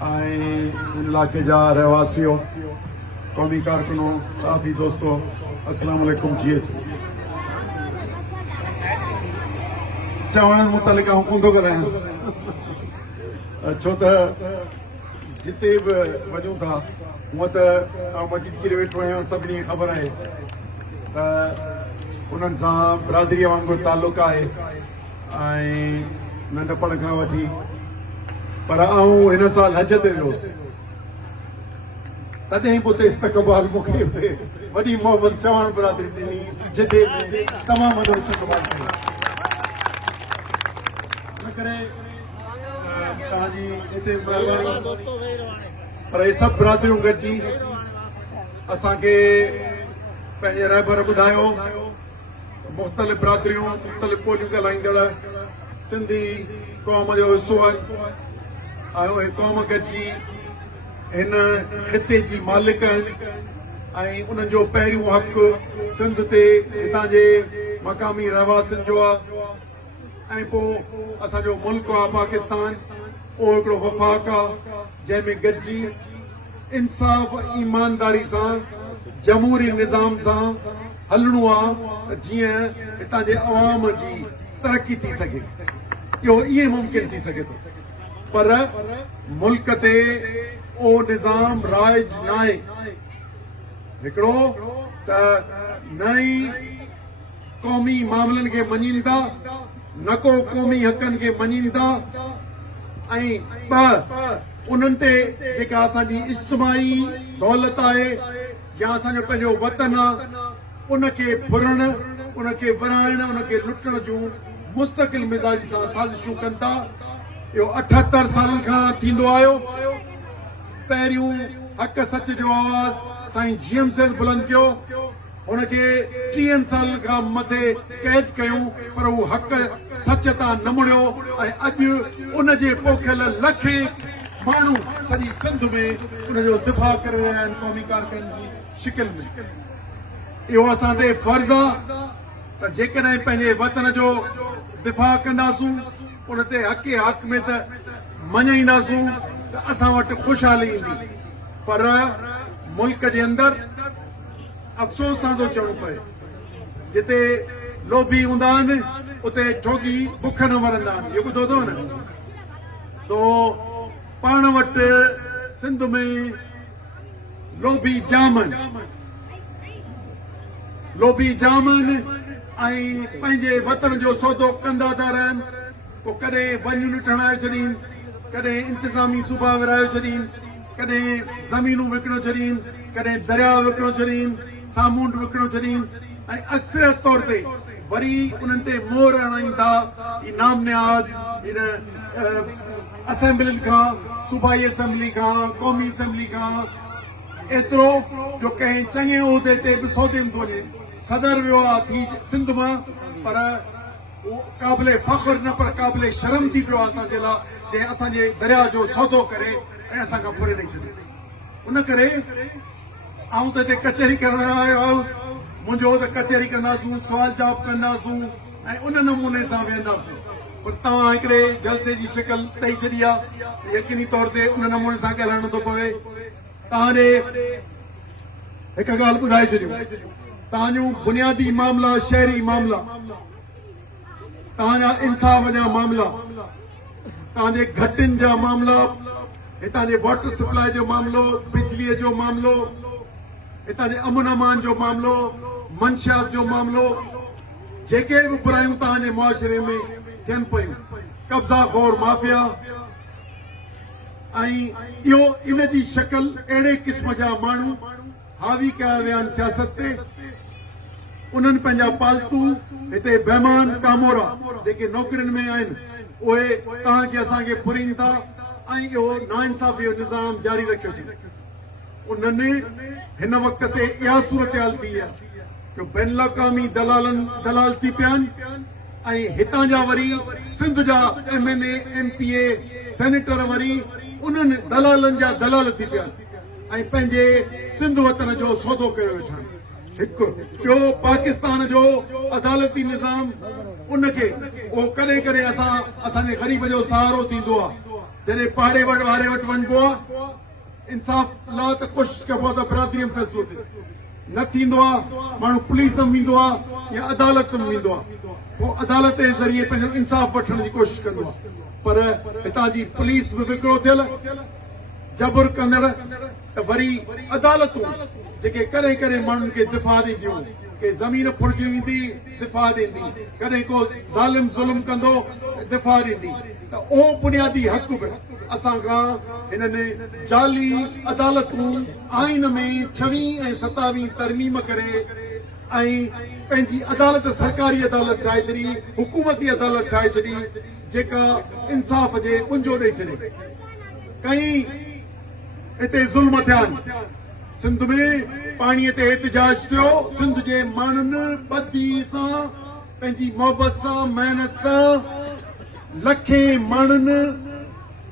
इन इलाके जा रहवासियों, कौमी कारकुनों, साफ़ी दोस्तों, अस्सलाम वालेकुम। चवण मुतालिक आउं कोन्ह थो ॻाल्हायां, छो त जिते बि वञूं था हूअं त मस्जिद किरे वेठो आहियां, सभिनी खे ख़बर आहे त उन्हनि सां बिरादरीअ वांगुरु तालुक़ु आहे ऐं नंढपण खां वठी। पर आउं हिन साल हज ते वियुसि, तॾहिं बि उते इस्तक़बाल मूंखे वॾी मोहबत चवण बिरादरी ॾिनी, जिते तमामु वॾो इस्तक़बाल कयो। इन करे तव्हांजी हिते पर हे सभु बिरादरियूं गॾिजी असांखे पंहिंजे रहबर ॿुधायो, मुख़्तलिफ़ बिरादरियूं, मुख़्तलिफ़ ॿोलियूं ॻाल्हाईंदड़ सिंधी क़ौम जो हिसो आहिनि ऐं उहे क़ौम गॾिजी हिन ख़िते जी मालिक आहिनि ऐं उन्हनि जो पहिरियों हक़ु सिंध ते हितां जे मक़ामी रहवासियुनि जो आहे ऐं पोइ असांजो मुल्क आहे पाकिस्तान, उहो हिकिड़ो वफ़ाक़ आहे जंहिंमें गॾिजी इंसाफ़ ईमानदारी सां जमहूरी निज़ाम सां हलणो आहे जीअं हितां जे अवाम जी तरक़ी थी सघे। इहो ईअं मुमकिन थी सघे थो, पर मुल्क ते उहो निज़ाम राइज न आहे। हिकिड़ो त न ई क़ौमी मामलनि खे मञीनि था, न को क़ौमी हक़नि खे मञीनि था, ऐं ॿ उन्हनि ते जेका असांजी इज्तिमाही दौलत आहे या असांजो पंहिंजो वतन आहे उनखे फुरण, उनखे विराइण, उनखे लुटण जूं मुस्तक़िल मिज़ाजी सां साज़िशूं कनि था। इहो 78 सालनि खां थींदो आयो। पहिरियों हक़ सच जो आवाज़ साईं जीएम सेन बुलंद कयो, हुनखे 30 सालनि खां मथे क़ैद कयूं, पर उहो हक़ सच तां न मुड़ियो ऐं अॼु उनजे पोखियल लखे माण्हू सॼी सिंध में उनजो दिफ़ा करे रहिया आहिनि क़ौमी कारकुन जी शिकिल में। इहो असां ते फर्ज़ आहे त जेकॾहिं पंहिंजे वतन जो दिफ़ा कंदासूं, उन ते हक़े हक़ में त मञाईंदासूं त असां वटि ख़ुशहाली ईंदी। पर मुल्क जे अंदरि अफ़सोस सां थो चवणो पए, जिते लोभी हूंदा आहिनि उते ठोगी बुख न मरंदा आहिनि। इहो ॿुधो अथव न? सो पाण वटि सिंध में लोभी जाम आहिनि ऐं पंहिंजे वतन जो सौदो कंदा था रहनि। पोइ कॾहिं वञूं ठहिणाए छॾीनि, कॾहिं इंतिज़ामी सूबा विराए छॾीनि, कॾहिं ज़मीनूं विकिणो छॾीनि, कॾहिं दरिया विकिणो छॾीनि, सामूंड विकिणो छॾीनि, ऐं अक्सरियत तौर ते वरी उन्हनि ते मोहर हणाइनि था। ही नाम निहाद हिन असेंबली खां, सूबाई असेंबली खां, क़ौमी असेंबली खां, एतिरो जो कंहिं चङे उहिदे ते बि सौदे में थो वञे। सदर वियो आहे थी सिंध मां, पर क़ाबिले फ़ख्र न पर क़ाबिले शर्म थी पियो आहे असांजे लाइ, जंहिं असांजे दरिया जो सौदो करे ऐं असांखां फुरे ॾेई छॾियो। उन करे आऊं त हिते कचहरी करण आयो हुउसि, मुंहिंजो त कचहरी कंदासूं, सुवाल जवाब कंदासूं ऐं उन नमूने सां वेहंदासूं। पर तव्हां हिकिड़े जलसे जी शिकिल ॾेई छॾी आहे, यकीनी तौर ते उन नमूने सां ॻाल्हाइणो थो पवे। तव्हांजे हिकु ॻाल्हि ॿुधाए छॾियूं, तव्हांजूं बुनियादी मामला, शहरी मामला, तव्हांजा इंसाफ़ जा मामला, तव्हांजे घटियुनि जा मामला, हितां जे वाटर सप्लाई जो मामिलो, बिजलीअ जो मामिलो, हितां जे अमन अमान जो मामिलो, मंशियात जो मामिलो, जेके बि बुरायूं तव्हांजे मुआशिरे में थियनि पयूं, कब्ज़ा खोर माफ़िया, ऐं इहो इन जी शक्ल अहिड़े क़िस्म जा माण्हू हावी कया विया आहिनि सियासत ते। उन्हनि पंहिंजा पालतू हिते बेमान कामोरा जेके नौकरियुनि में आहिनि, उहे तव्हांखे असांखे फुरीनि था ऐं इहो नाइंसाफ़ी जो निज़ाम जारी रखियो अचे। उन्हनि हिन वक़्त ते इहा सूरत हाल थी आहे जो बैन अलाक़ामी दलाल थी पिया आहिनि ऐं हितां जा वरी सिंध जा MNA, MPA, सेनेटर वरी उन्हनि दलालनि जा दलाल थी पिया ऐं पंहिंजे सिंध वतन जो सौदो कयो वेठा आहिनि। हिकु ॿियो पाकिस्तान जो अदालती निज़ाम, उनखे उहो कॾहिं कॾहिं असांजे ग़रीब जो सहारो थींदो आहे, जॾहिं पहाड़े वारे वटि वञिबो आहे इंसाफ़ लाइ त कोशिशि कबो आहे त बिरादरीअ में फ़ैसिलो थिए न थींदो आहे माण्हू पुलिस में वेंदो आहे या अदालत में वेंदो आहे पोइ अदालत जे ज़रिए पंहिंजो इंसाफ़ वठण जी कोशिशि कंदो आहे पर हितां जी पुलिस बि विकिरो थियल जबर कंदड़ त वरी अदालतूं जेके कॾहिं कॾहिं माण्हुनि खे दिफ़ा ॾींदियूं के ज़मीन फुरजी वेंदी दिफ़ा ॾींदी कॾहिं को ज़ालिम ज़ुल्म कंदो दिफ़ा ॾींदी त उहो बुनियादी हक़ बि असां खां हिननि जाली अदालतूं आइन में 26 ऐं 27 तरमीम करे ऐं पंहिंजी अदालत सरकारी अदालत ठाहे छॾी हुकूमती अदालत ठाहे छॾी जेका इंसाफ़ जे पुंजो ॾेई छॾे कई हिते ज़ुल्म थिया आहिनि सिंध में पाणीअ ते एहतिजाज थियो सिंध जे माण्हुनि बदी सां पंहिंजी मोहबत सां महिनत सां लखे माण्हुनि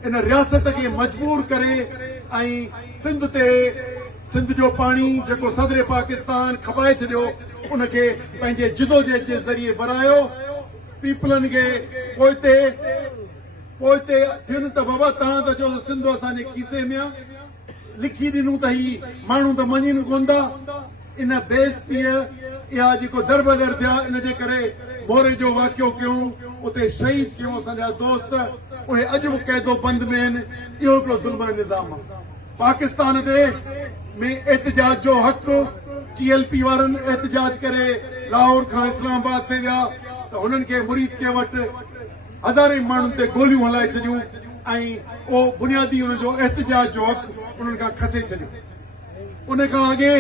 इन रियासत खे मजबूर करे ऐं सिंध जो पाणी जेको सदर पाकिस्तान खपाए छॾियो उनखे पंहिंजे जिदोजहद जे ज़रिए भरायो पीपलनि खे पोइते थियुनि त बाबा तव्हां त जो सिंध असांजे खीसे में आहे लिखी ॾिनूं त ही माण्हू त मञनि कोन था इन बेइज़तीअ इहा जेको दरबदर थिया इन जे करे मोरे जो वाक़ियो कयूं उते शहीद कयूं असांजा दोस्त उहे अॼु बि क़ैदो बंद में आहिनि इहो हिकिड़ो ज़ुल्म निज़ाम आहे पाकिस्तान ते में एहतिजाज जो हक़ TLP वारनि एहतिजाज करे लाहौर खां इस्लामाबाद ते विया त हुननि खे मुरीद के वटि हज़ारे माण्हुनि ते गोलियूं हलाए छॾियूं ऐं उहो बुनियादी हुनजो एहतिजाज जो हक़ उन्हनि खां खसे छॾियो उन खां अॻे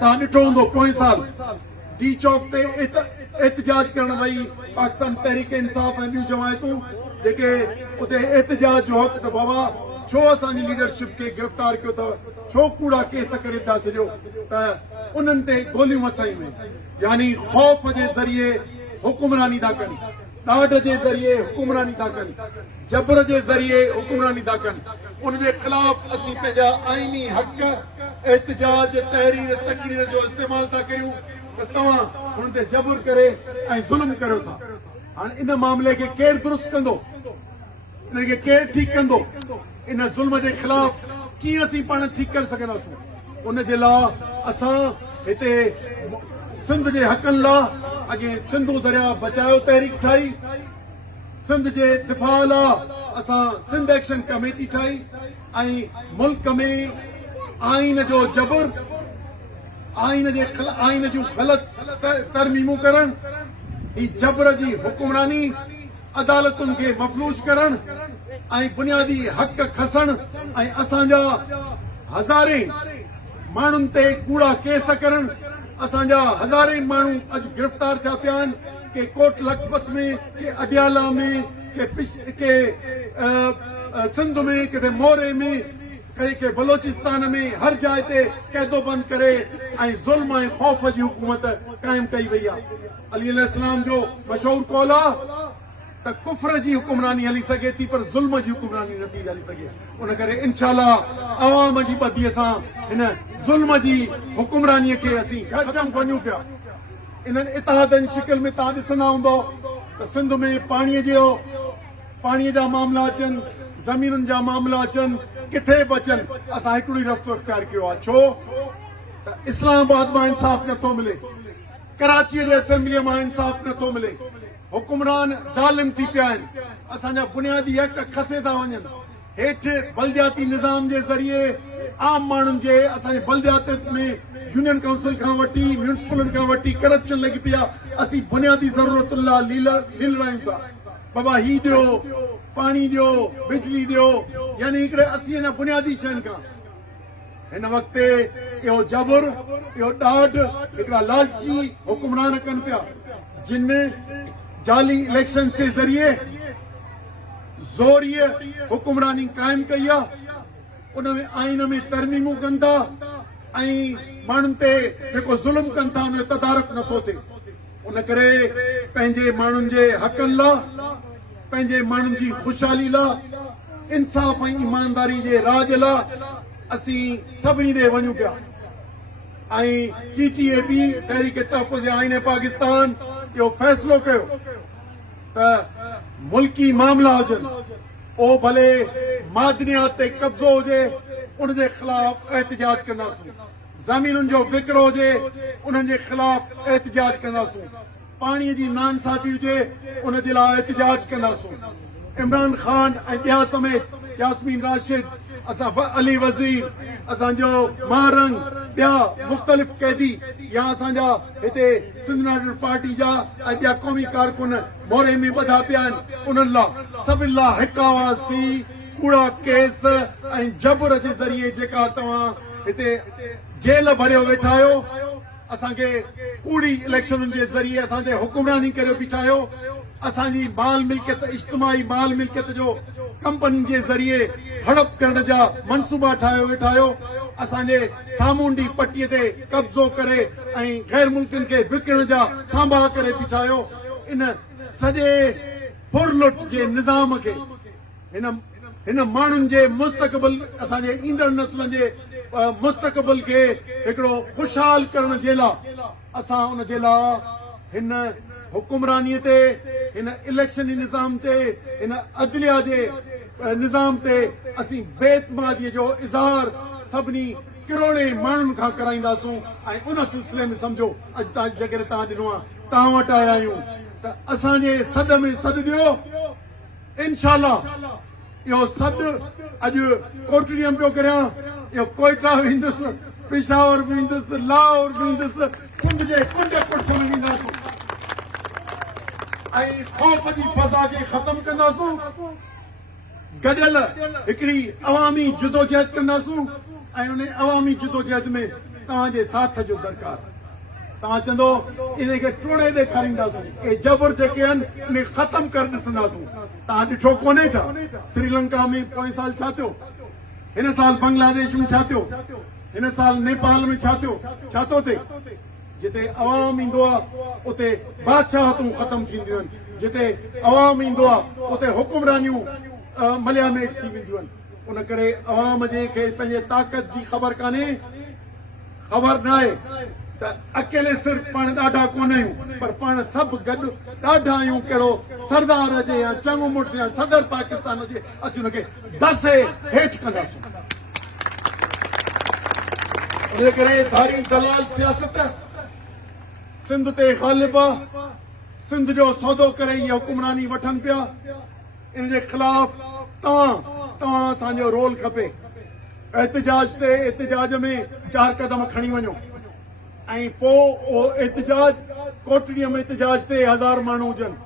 तव्हां ॾिठो हूंदो पोएं साल डी चौक ते एहतिजाज करण वई पाकिस्तान तहरीक इंसाफ़ ऐं ॿियूं जमायतूं जेके उते एहतिजाज जो हक़ त बाबा छो असांजी लीडरशिप खे गिरफ़्तार कयो अथव छो कूड़ा केस करे था छॾियो त उन्हनि ते गोलियूं वसायूं यानी ख़ौफ़ जे ज़रिए हुकुमरानी था कनि ॾाढ जे ज़रिए हुकुमरानी था कनि जबर जे ज़रिए हुकुमरानी था कनि उन जे ख़िलाफ़ असीं पंहिंजा आइनी हक़ एहतिजाज तहरीर तक़रीर जो इस्तेमालु था करियूं त तव्हां हुन ते जबर करे ऐं ज़ुल्म करियो था हाणे इन मामले खे केरु दुरुस्त कंदो इन खे केरु ठीकु कंदो इन ज़ुल्म जे ख़िलाफ़ कीअं असीं पाण ठीकु करे सघंदासीं उन जे लाइ असां हिते सिंध जे हक़नि लाइ अॻे सिंधू दरिया बचायो तहरीक ठाही सिंध जे दिफ़ा लाइ असां सिंध एक्शन कमेटी ठाही ऐं मुल्क में आइन जो जबर आइन जूं ग़लति तरमीमूं करण ही जबर जी हुकुमरानी अदालतुनि खे मफ़लूज करण ऐं बुनियादी हक़ खसण ऐं असांजा हज़ारे माण्हुनि ते कूड़ा केस करण असांजा हज़ारे माण्हू अॼु गिरफ़्तार थिया पिया आहिनि के कोट लखपत में के अडियाला में के सिंध में किथे मोरे में के बलोचिस्तान में हर जाइ ते क़ैदो बंद करे ऐं ज़ुल्म ऐं ख़ौफ़ जी हुकूमत क़ाइमु कई वई आहे अली अलैहिस्सलाम जो मशहूरु कौल आहे त कुफ्र जी हुकुमरानी हली सघे थी पर ज़ुल्म जी हुकुमरानी नथी हली सघे उन करे इंशाअल्लाह अवाम जी बदीअ सां हिन ज़ुल्म जी हुकुमरानीअ खे असीं गजम वञूं पिया इन्हनि इतिहादनि शिकिल में तव्हां ॾिसंदा हूंदो त सिंध में पाणीअ जा मामला अचनि ज़मीनुनि जा मामला अचनि किथे बि अचनि असां हिकिड़ो ई रस्तो इख्तियार कयो आहे छो त इस्लामाबाद मां इंसाफ़ नथो मिले कराचीअ जे असेंबलीअ मां इंसाफ़ नथो मिले हुकुमरान ज़ालिम थी पिया आहिनि असांजा बुनियादी हक़ खसे था वञनि हेठि बलदियाती निज़ाम जे ज़रिए आम माण्हुनि जे असांजे बलदियात में यूनियन काउंसिल खां वठी म्यूनिसिपलनि खां वठी करप्शन लॻी पई आहे असीं बुनियादी ज़रूरतुनि लाइ लीलरायूं था बाबा ही ॾियो पाणी ॾियो बिजली ॾियो यानी हिकिड़े असीं हिन बुनियादी शयुनि खां हिन वक़्तु इहो जबर इहो ॾाढ हिकिड़ा लालची हुकुमरान कनि पिया जिन जाली इलेक्शन जे ज़रिए ज़ोरीअ हुकुमरानी क़ाइमु कई आहे उन में आइन में तरमीमूं कनि था ऐं माण्हुनि ते जेको ज़ुल्म कनि था उन जो तदारक नथो थिए उन करे पंहिंजे माण्हुनि जे हक़नि लाइ पंहिंजे माण्हुनि जी ख़ुशहाली लाइ इंसाफ़ ऐं ईमानदारी जे राज लाइ असीं सभिनी ॾे वञूं पिया ऐं TTAP तहरीक तहफ़्फ़ुज़ आइन पाकिस्तान इहो फ़ैसिलो कयो त मुल्की मामला हुजनि ओ भले मादनियात ते कब्ज़ो हुजे उन जे ख़िलाफ़ एहतिजाज कंदासीं, ज़मीनुनि जो विकिरो हुजे उन्हनि जे ख़िलाफ़ एहतिजाज कंदासीं, पाणीअ जी नाइंसाफ़ी हुजे उन जे लाइ एहतिजाज कंदासीं। इमरान ख़ान ऐं ॿिया समेत यास्मीन राशिद, असां अली वज़ीर, असांजो महारंग, ॿिया मुख़्तलिफ़ कैदी या असांजा हिते सिंध नेशनल पार्टी जा ऐं ॿिया क़ौमी कारकुन मोरे में ॿधा पिया आहिनि, उन्हनि लाइ सभिनी लाइ हिकु आवाज़ थी कूड़ा केस ऐं जबर जे ज़रिए जेका तव्हां हिते जेल भरियो वेठा आहियो, असांखे कूड़ी इलेक्शननि जे ज़रिए असांजे हुकुमरानी करे बीठा आहियो, असांजी माल मिल्कियत इज्तिमाही माल मिल्कियत जो कंपनियुनि जे ज़रिए हड़प करण जा मनसूबा ठाहे वेठा आहियो, असांजे सामूंडी पट्टीअ ते कब्ज़ो करे ऐं गैर मुल्कनि खे विकिणण जा सांभा करे बीठा आहियो। इन सॼे फुरलुट जे निज़ाम खे हिन माण्हुनि जे मुस्तक़बिल असांजे ईंदड़ नसलनि जे मुस्तक़बिल खे हिकिड़ो ख़ुशहाल करण जे लाइ असां उन जे लाइ हिन हुकुमरानीअ ते, हिन इलेक्शनी निज़ाम ते, हिन अदलिया जे निज़ाम ते असीं बेतमादीअ जो इज़हार सभिनी किरोड़े माण्हुनि खां कराईंदासूं ऐं उन सिलसिले में सम्झो अॼु जेकॾहिं तव्हां ॾिनो आहे तव्हां वटि आया आहियूं त असांजे सॾ में सॾु ॾियो, इनशाला इहो सॾु अॼु कोटड़ीअ में पियो करियां, इहो कोयटा वेंदुसि, पेशावर बि वेंदुसि, लाहौर बि वेंदुसि, सिंध जे कुंड कुर्स में वेंदासूं ऐं ख़ौफ़ जी फ़ज़ा खे ख़तम कंदासूं, गॾियल हिकिड़ी अवामी जिदोजहद कंदासूं ऐं उन अवामी जिदोजहद में तव्हांजे साथ जो दरकार। तव्हां चवंदो इनखे टोड़े ॾेखारींदासूं, इहे जबर जेके आहिनि इन ख़तम करे ॾिसंदासूं। तव्हां ॾिठो कोन्हे छा श्रीलंका में पोएं साल छा थियो, हिन साल बांग्लादेश में छा थियो, हिन साल नेपाल में छा थियो, छा थो थिए? जिते अवाम ईंदो आहे उते बादशाहतूं ख़तम थींदियूं आहिनि, जिते अवाम ईंदो आहे उते हुकुमरानियूं मलियामेट थी वेंदियूं आहिनि। उन करे अवाम जे खे पंहिंजे ताक़त जी ख़बर कान्हे, ख़बर न आहे त अकेले सिर्फ़ पाण ॾाढा कोन आहियूं, पर पाण सभु गॾु ॾाढा आहियूं। कहिड़ो सरदार हुजे या चङो मुड़ुस या सदर पाकिस्तान हुजे, असीं हुनखे दसे हेठि कंदासीं। इन करे धारी दलाल सियासत सिंध ते ग़ालिब आहे, सिंध जो सौदो करे इहे हुकुमरानी वठनि पिया। इन जे ख़िलाफ़ तव्हां असांजो रोल खपे। एहतिजाज ते एहतिजाज में 4 कदम खणी वञो ऐं पोइ उहो एहतिजाज कोटड़ीअ में एहतिजाज ते 1000 माण्हू हुजनि,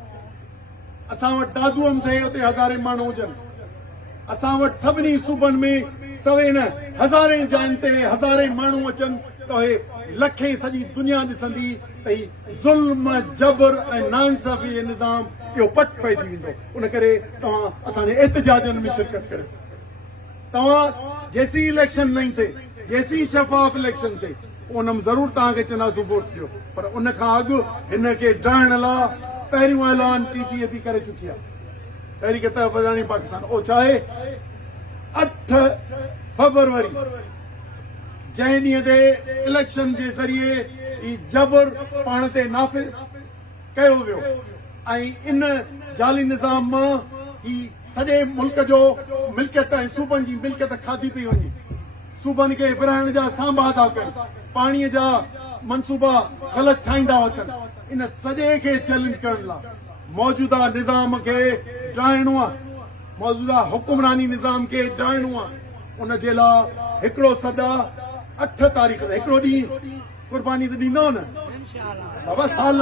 असां वटि दादूअ में थिए उते 1000 माण्हू हुजनि, असां वटि सभिनी सूबनि में सवे न हज़ारे जायुनि ते 1000 माण्हू अचनि त उहे लखे सॼी दुनिया ॾिसंदी त ज़ुल्म जबर ऐं नाइंसाफ़ी जो निज़ाम इहो पट पइजी वेंदो। उन करे तव्हां असांजे एहतिजाजनि में शिरकत करियो। तव्हां जेसी इलेक्शन न थिए, जेसी शफ़ाफ़ इलेक्शन थिए, उन में ज़रूरु तव्हांखे चवंदासीं वोट ॾियो, पर उन खां अॻु हिन खे ॾहण लाइ पहिरियों ऐलान टीटीए बि करे चुकी आहे। पहिरीं किताब वज़ानी पाकिस्तान उहो छा आहे, 8 फरवरी जंहिं ॾींहं ते इलेक्शन जे ज़रिए ही जबर पाण ते नाफ़िज़ कयो वियो ऐं इन जाली निज़ाम मां ही सॼे मुल्क जो मिल्कियत ऐं सूबनि जी मिल्कियत खाधी पई वञे, सूबनि खे विरहाइण जा सांभा था कनि, पाणीअ जा मनसूबा ग़लति ठाहींदा वठनि। इन सॼे खे चैलेंज करण लाइ मौजूदा निज़ाम खे ॾाहिणो आहे, मौजूदा हुकुमरानी निज़ाम खे ॾाहिणो आहे। उन जे लाइ हिकिड़ो सॾ 8 तारीख़ ते हिकिड़ो ॾींहुं कुर्बानी त ॾींदो न बाबा, साल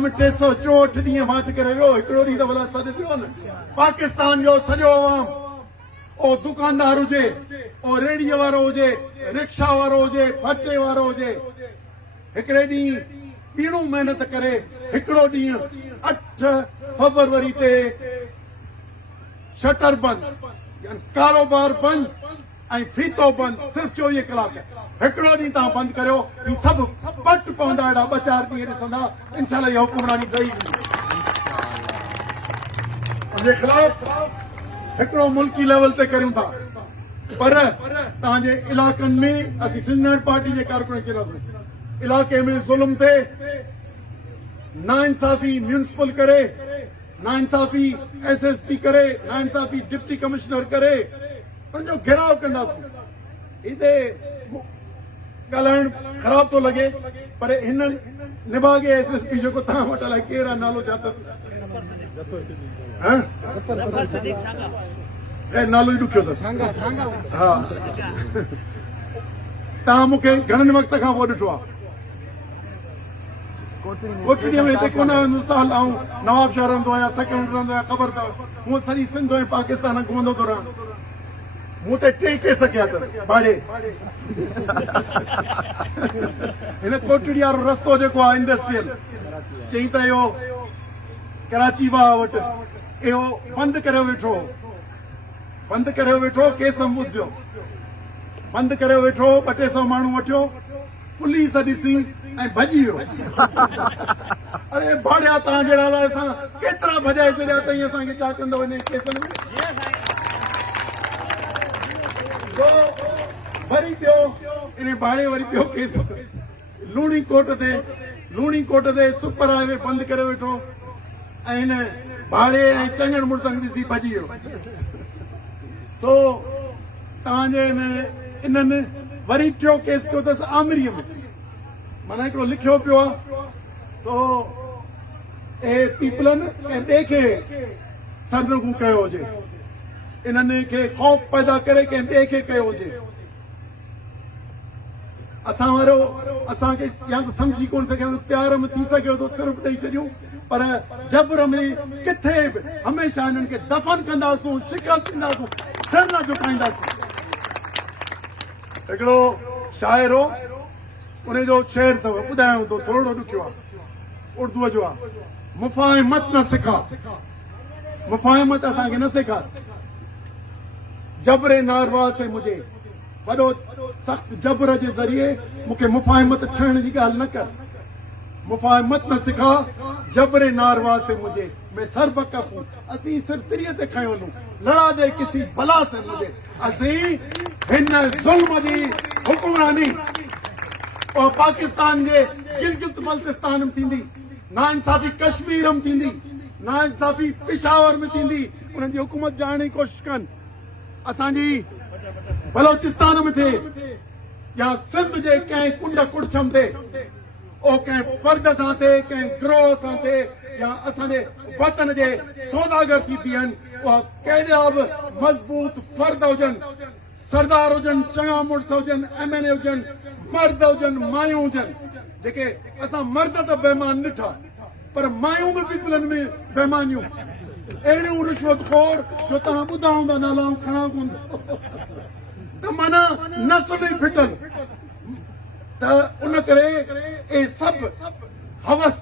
में 364 ॾींहं माठ करे वियो, हिकिड़ो ॾींहुं त भला सॾ ॾियो न। पाकिस्तान जो सॼो अवाम, ओ दुकानदार हुजे, ओ रेड़ीअ वारो हुजे, रिक्शा वारो हुजे, फटे वारो हुजे, हिकिड़े ॾींहुं पीणू महिनत करे हिकिड़ो ॾींहुं 8 फरवरी ते शटर बंदि, कारोबार बंदि ऐं फीतो बंदि, सिर्फ़ 24 कलाक हिकिड़ो ॾींहुं तव्हां बंदि करियो, ही सभु पट पवंदा, अहिड़ा 2-4 ॾींहं ॾिसंदा, इनशाला इहा हुकुमरानी ॾेई वेंदी। उनजे ख़िलाफ़ हिकिड़ो मुल्की लेवल ते करियूं था, पर तव्हांजे इलाइक़नि में असीं सिंध नेशनल पार्टी जे कारकुन चवंदासीं, इलाइक़े में ज़ुल्म थिए, नाइंसाफ़ी म्यूनिसिपल करे, नाइंसाफ़ी SSP करे, नाइंसाफ़ी डिप्टी कमिश्नर करे, उनजो घेराव कंदासीं। हिते ॻाल्हाइण ख़राब थो लॻे, पर हिन निभागे SSP जेको तव्हां वटि अलाए केरु आहे, नालो छा अथसि? नालो ई ॾुखियो अथसि। हा, तव्हां मूंखे घणनि वक़्त खां पोइ ॾिठो आहे। कोठड़ीअ में हिते कोन वेंदो साल, ऐं नवाब शाह रहंदो आहियां, सेक्रेटरी रहंदो आहियां, ख़बर अथव मूं सॼी सिंध ऐं पाकिस्तान घुमंदो थो रहां। मूं ते 3 केस कया अथसि भाड़े। हिन कोठड़ी वारो रस्तो जेको आहे इंडस्ट्रियल, चई त इहो कराची वाह वटि इहो बंदि करे वेठो, बंदि करे वेठो, केस मुधियो, बंदि करे वेठो, 200 माण्हू वठियो, पुलिस ॾिसी ऐं भॼी वियो। अरे भाड़िया, तव्हां जहिड़ा लाइ असां केतिरा भॼाए छॾिया अथई, असांखे छा कंदो हिन केसनि में? वरी ॿियो इन भाड़े वरी ॿियो केस लूणी कोट ते सुपर हाईवे बंदि करे वेठो, ऐं हिन भाड़े ऐं चङनि मुड़ुसनि ॾिसी भॼी वियो। सो तव्हांजे इन्हनि वरी 3 केस कयो अथसि आमिरीअ में, माना हिकिड़ो लिखियो पियो आहे। सो ए पीपलनि ऐं ॿिए खे सरनगू कयो हुजे, इन्हनि खे ख़ौफ़ पैदा करे कंहिं ॿिए खे कयो हुजे। असां वारो असांखे या त सम्झी कोन सघिया, प्यार में थी सघियो त सिर्फ़ु ॾेई छॾियूं, पर जबर में किथे बि हमेशह हिननि खे दफ़न कंदासूं, शिकस्त ॾींदासूं, सिर न झुकाईंदासीं। हिकिड़ो शाइर हो, उनजो शेर अथव, ॿुधायांव थो, थोरो ॾुखियो आहे, उर्दूअ जो आहे। मुफ़ाहिमत न सिखा, मुफ़ाहिमत असांखे न सिखा, जबरे नारवा से मुझे, वॾो सख़्त जबर जे ज़रिए मूंखे मुफ़ाहिमत ठहण जी ॻाल्हि न कर। मुफ़ाहिमत न सिखा, जबरे नारवा से मुझे, मैं सरबकफ हूं। असीं सिर्फ़ तिरीअ ते खयो वञूं, लड़ा दे किसी बला से मुझे। असीं हिन ज़ुल्म जी हुकुमरानी पाकिस्तान जे गिलगित बल्तिस्तान में थींदी, नाइंसाफ़ी कश्मीर में थींदी, नाइंसाफ़ी पिशावर में थींदी, उन्हनि जी हुकूमत ॼाणण जी कोशिशि कनि। असांजी बलोचिस्तान में थिए या सिंध जे कंहिं कुंड कुड़छम ते, ओ कंहिं फर्द सां थिए, कंहिं गिरोह सां थिए, या असांजे वतन जे सौदागर थी बीहनि, उहा केॾा बि मज़बूत फर्द हुजनि, सरदार हुजनि, चङा मुड़ुस हुजनि, MNA हुजनि, मर्द हुजनि, मायूं हुजनि, जेके असां मर्द त बेईमान ॾिठा, पर मायूं बि पीपलनि में बेईमानियूं, अहिड़ियूं रिश्वतखोर जो तव्हां ॿुधा हूंदा नाला, खणा कोन त माना नस ॾेई फिटल। त उन करे ए सभु हवस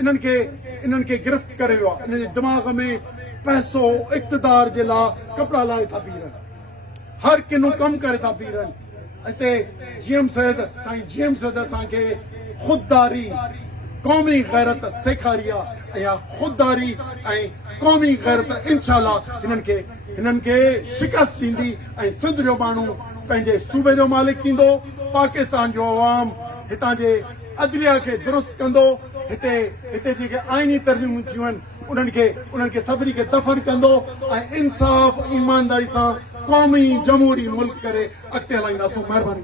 इन्हनि खे गिरफ़्त करे वियो आहे। इन जे दिमाग़ में पैसो इक़्तिदार जे लाइ कपिड़ा लाहे था बीहनि, हर किनो कमु करे था बीहनि। हिते GM सैयद, साईं GM सैयद असांखे ख़ुददारी, क़ौमी गैरत सेखारी आहे, ऐं ख़ुददारी ऐं क़ौमी गैरत इंशाअल्लाह हिननि खे शिकस्त ॾींदी, ऐं सिंध जो माण्हू पंहिंजे सूबे जो मालिक थींदो, पाकिस्तान जो अवाम हितां जे अदलिया खे दुरुस्त कंदो, हिते जेके आइनी तरमीमूं थियूं आहिनि उन्हनि खे सभिनी खे दफ़न कंदो, ऐं इंसाफ़ ईमानदारी सां क़ौमी जमहूरी मुल्क करे अॻिते हलाईंदासीं। महिरबानी।